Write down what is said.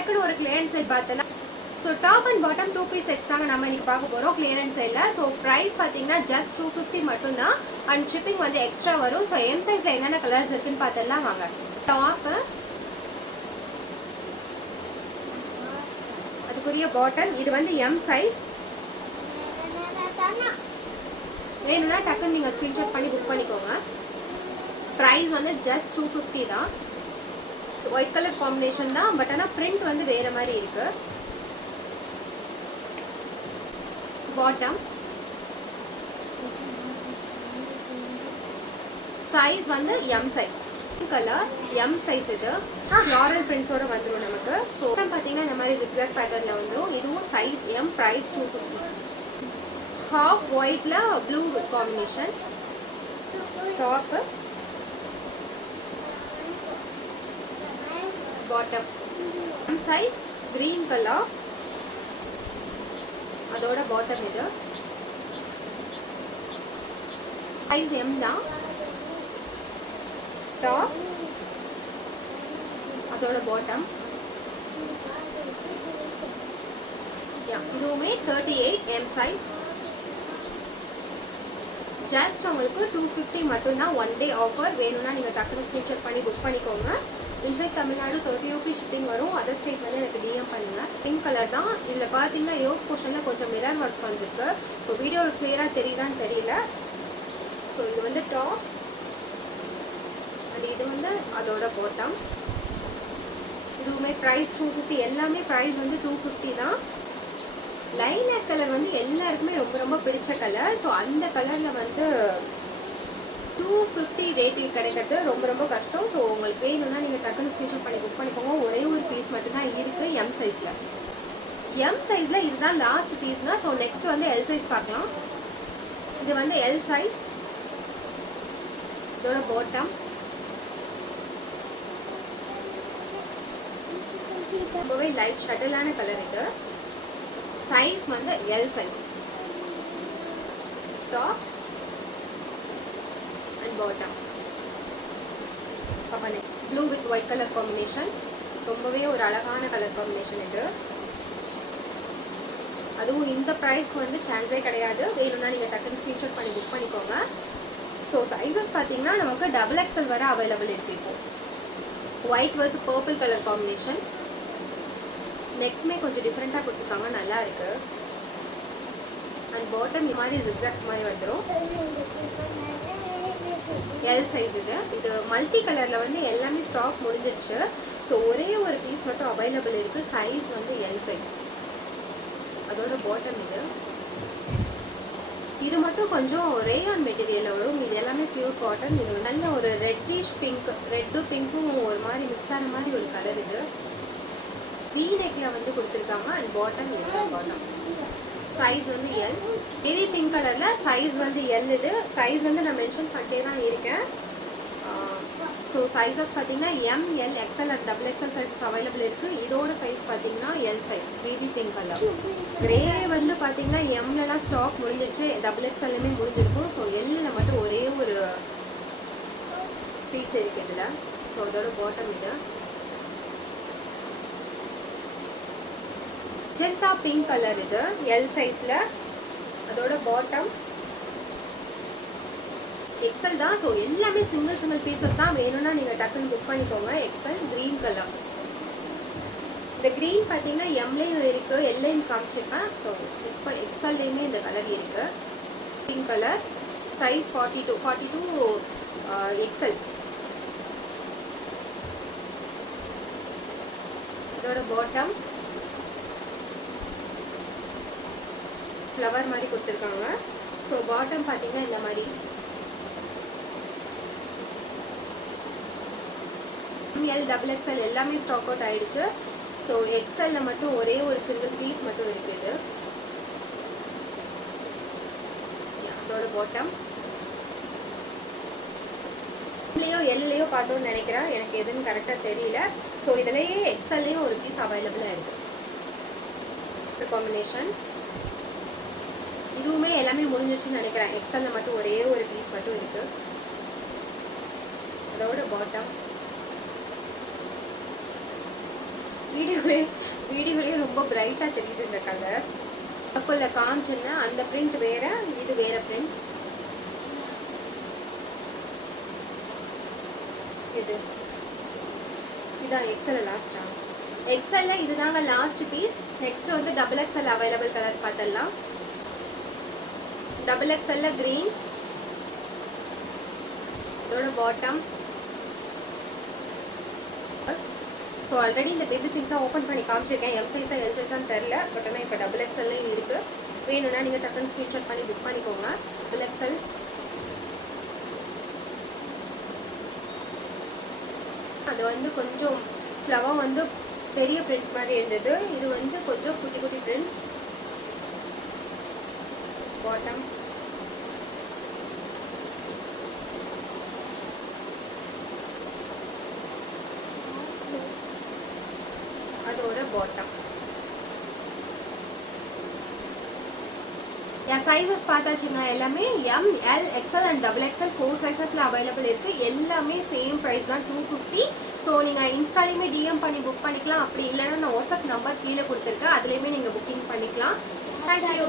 டக்குன்னு ஒரு clearance sale பார்த்தலாம். So top and bottom 2 piece sets தாங்க நம்ம இன்னைக்கு பார்க்க போகிறோம் கிளியரன்ஸ் சேலில். ஸோ ப்ரைஸ் பார்த்தீங்கன்னா ஜஸ்ட் 250 மட்டும்தான். அண்ட் ஷிப்பிங் வந்து எக்ஸ்ட்ரா வரும். ஸோ எம் சைஸில் என்னென்ன கலர்ஸ் இருக்குன்னு பார்த்தலாம் வாங்க. டாப்பு, அதுக்குரிய பாட்டம், இது வந்து எம் சைஸ். வேணும்னா டக்குன்னு நீங்கள் ஸ்க்ரீன்ஷாட் பண்ணி புக் பண்ணிக்கோங்க. ப்ரைஸ் வந்து ஜஸ்ட் 250 தான். ஒயிட் கலர் காம்பினேஷன் தான், பட் ஆனால் பிரிண்ட் வந்து வேறு மாதிரி இருக்கு. பாட்டம் சைஸ் வந்து M size. Colour M size. இது ஃப்ளாரல் பிரிண்ட்ஸோட வந்துடும் நமக்கு. ஸோ பார்த்தீங்கன்னா இந்த மாதிரி ஜிக்ஸாக் பேட்டர்னில் வந்துடும். இதுவும் சைஸ் எம், ப்ரைஸ் 250. ஹாஃப் ஒயிட்ல blue combination. Top, bottom M size, green colour, அதோட பாட்டம். இது சைஸ் எம் தான். டாப், அதோட பாட்டம். இதுவுமே 38 எம் சைஸ். ஜஸ்ட் உங்களுக்கு 250 மட்டும்தான். One day offer. வேணும்னா நீங்கள் டக்குனு ஸ்க்ரீன்ஷாட் பண்ணி புக் பண்ணிக்கோங்க. இன்சைட் தமிழ்நாடு 30 ரூபீஸ் ஷிப்பிங் வரும். அதர் ஸ்டேட் வந்து எனக்கு டிஎம் பண்ணுங்கள். பிங்க் கலர் தான். இதில் பார்த்தீங்கன்னா யோக் போர்ஷனில் கொஞ்சம் மிரர் ஒர்க்ஸ் வந்துருக்கு. ஸோ வீடியோவில் கிளியராக தெரியுதான்னு தெரியல. ஸோ இது வந்து டாப் அண்ட் இது வந்து அதோட பாட்டம். இதுவுமே ப்ரைஸ் 250. எல்லாமே ப்ரைஸ் வந்து 250 தான். லைனர் கலர் வந்து எல்லாருக்குமே ரொம்ப ரொம்ப பிடிச்ச கலர். ஸோ அந்த கலரில் வந்து 250 ரேட்டுக்கு கிடைக்கிறது ரொம்ப ரொம்ப கஷ்டம். ஸோ உங்களுக்கு வேணும்னா நீங்கள் டக்குன்னு ஸ்க்ரீன்ஷாட் பண்ணி புக் பண்ணிக்கோங்க. ஒரே ஒரு பீஸ் மட்டும்தான் இருக்குது எம் சைஸில். எம் சைஸில் இதுதான் லாஸ்ட் பீஸ்ங்க. ஸோ நெக்ஸ்ட் வந்து எல் சைஸ் பார்க்கலாம். இது வந்து எல் சைஸ். இதோட பாட்டம் ரொம்பவே லைட் ஷட்டிலான கலர். இது சைஸ் வந்து L size. Top and bottom. Blue with white colour combination. ரொம்பவே ஒரு அழகான கலர் காம்பினேஷன் இது. அதுவும் இந்த ப்ரைஸ்க்கு வந்து சான்ஸே கிடையாது. வேணும்னா நீங்கள் டக்குன்னு ஸ்க்ரீன்ஷாட் பண்ணி புக் பண்ணிக்கோங்க. ஸோ சைஸஸ் பார்த்தீங்கன்னா நமக்கு டபுள் எக்ஸல் வர அவைலபிள் இருக்குது. இப்போ white with purple colour combination. நெக்குமே கொஞ்சம் டிஃப்ரெண்ட்டாக கொடுத்துருக்காங்க, நல்லா இருக்கு. அண்ட் பாட்டம் இது மாதிரி ஜிக்ஸாக் மாதிரி வந்துடும். L size. இது மல்டி கலரில் வந்து எல்லாமே ஸ்டாக் முடிஞ்சிடுச்சு. ஸோ ஒரே ஒரு பீஸ் மட்டும் அவைலபிள் இருக்குது. சைஸ் வந்து எல் சைஸ். அதோட பாட்டம். இது மட்டும் கொஞ்சம் ரேயான் மெட்டீரியலில் வரும். இது எல்லாமே பியூர் காட்டன். இது நல்ல ஒரு ரெட்டிஷ் பிங்க், ரெட்டும் பிங்க்கும் ஒரு மாதிரி மிக்ஸ் ஆன மாதிரி ஒரு கலர். இது வி நெக்கில் வந்து கொடுத்துருக்காங்க. அண்ட் பாட்டம் இதுதான் பாட்டம். சைஸ் வந்து எல். பேபி பிங்க் கலரில் சைஸ் வந்து எல். இது சைஸ் வந்து நான் மென்ஷன் பண்ணிட்டே தான் இருக்கேன். ஸோ சைஸஸ் பார்த்தீங்கன்னா M, L, XL and double XL sizes available இருக்குது. இதோட சைஸ் பார்த்தீங்கன்னா L size. Baby pink colour. Grey வந்து பார்த்தீங்கன்னா எம்லலாம் ஸ்டாக் முடிஞ்சிருச்சு. டபுள் எக்ஸ்எல்லுமே முடிஞ்சிருக்கும். ஸோ எல்லில் மட்டும் ஒரே ஒரு பீஸ் இருக்குது இதில். ஸோ அதோட பாட்டம். இது ஜென்டா பிங்க் கலர். இது எல் சைஸில். அதோட பாட்டம் எக்ஸல் தான். ஸோ எல்லாமே சிங்கிள் பீசஸ் தான். வேணும்னா நீங்கள் டக்குன்னு புக் பண்ணிக்கோங்க. XL green colour. இந்த க்ரீன் பார்த்தீங்கன்னா எம்லேயும் இருக்குது, எல்லையும் காமிச்சிருப்பேன். ஸோ இப்போ எக்ஸல்லையுமே இந்த கலர் இருக்குது. Pink colour. Size 42 XL. இதோட பாட்டம் ஃப்ளவர் மாதிரி கொடுத்துருக்காங்க. ஸோ பாட்டம் பார்த்தீங்கன்னா இந்த மாதிரி எல், டபுள் எக்ஸ்எல் எல்லாமே ஸ்டாக் அவுட் ஆயிடுச்சு. ஸோ எக்ஸ்எல்ல மட்டும் ஒரே ஒரு சிங்கிள் பீஸ் மட்டும் இருக்குது. அதோட பாட்டம் எல்லையோ பார்த்தோன்னு நினைக்கிறேன். எனக்கு எதுன்னு கரெக்டாக தெரியல. ஸோ இதுலேயே எக்ஸ்எல்லையும் ஒரு பீஸ் அவைலபிளாக இருக்குது. காம்பினேஷன் இதுவுமே எல்லாமே முடிஞ்சிருச்சுன்னு நினைக்கிறேன். எக்ஸ்எல்ல மட்டும் ஒரே ஒரு பீஸ் மட்டும் இருக்குது. அதோட பாட்டம் வீடியோலயே ரொம்ப பிரைட்டா தெரியுது இந்த கலர். அப்போல காமிச்சேன்னா அந்த பிரிண்ட் வேற, இது வேற பிரிண்ட். இதான் எக்ஸல் லாஸ்டா. எக்ஸல்ல இதுதாங்க லாஸ்ட் பீஸ். நெக்ஸ்ட் வந்து டபுள் எக்ஸல் அவைலபிள் கலர்ஸ் பார்த்தலாம். டபுள் எக்ஸல்ல கிரீன், இதோட பாட்டம். ஸோ ஆல்ரெடி இந்த பேபி பிங்க்லாம் ஓப்பன் பண்ணி காமிச்சிருக்கேன். எம் சைஸா எல் சைஸான்னு தெரில, பட் ஆனால் இப்போ டபுள் எக்ஸல்லையும் இருக்குது. வேணும்னா நீங்கள் டக்குன்னு ஸ்க்ரீன்ஷாட் பண்ணி புக் பண்ணிக்கோங்க. Double XL. அது வந்து கொஞ்சம் ஃப்ளவர் வந்து பெரிய பிரிண்ட் மாதிரி இருந்தது. இது வந்து கொஞ்சம் குட்டி குட்டி பிரிண்ட்ஸ். பாட்டம். அதோட பாட்டம். சைஸஸ் பார்த்தாச்சுங்க. எல்லாமே M, L, XL and double XL 4 சைஸஸில் அவைலபிள் இருக்குது. எல்லாமே சேம் ப்ரைஸ் தான், 250. ஸோ நீங்கள் இன்ஸ்டாலையுமே டிஎம் பண்ணி புக் பண்ணிக்கலாம். அப்படி இல்லைன்னா நான் வாட்ஸ்அப் நம்பர் கீழே கொடுத்துருக்கேன், அதுலேயுமே நீங்கள் புக்கிங் பண்ணிக்கலாம். தேங்க்யூ.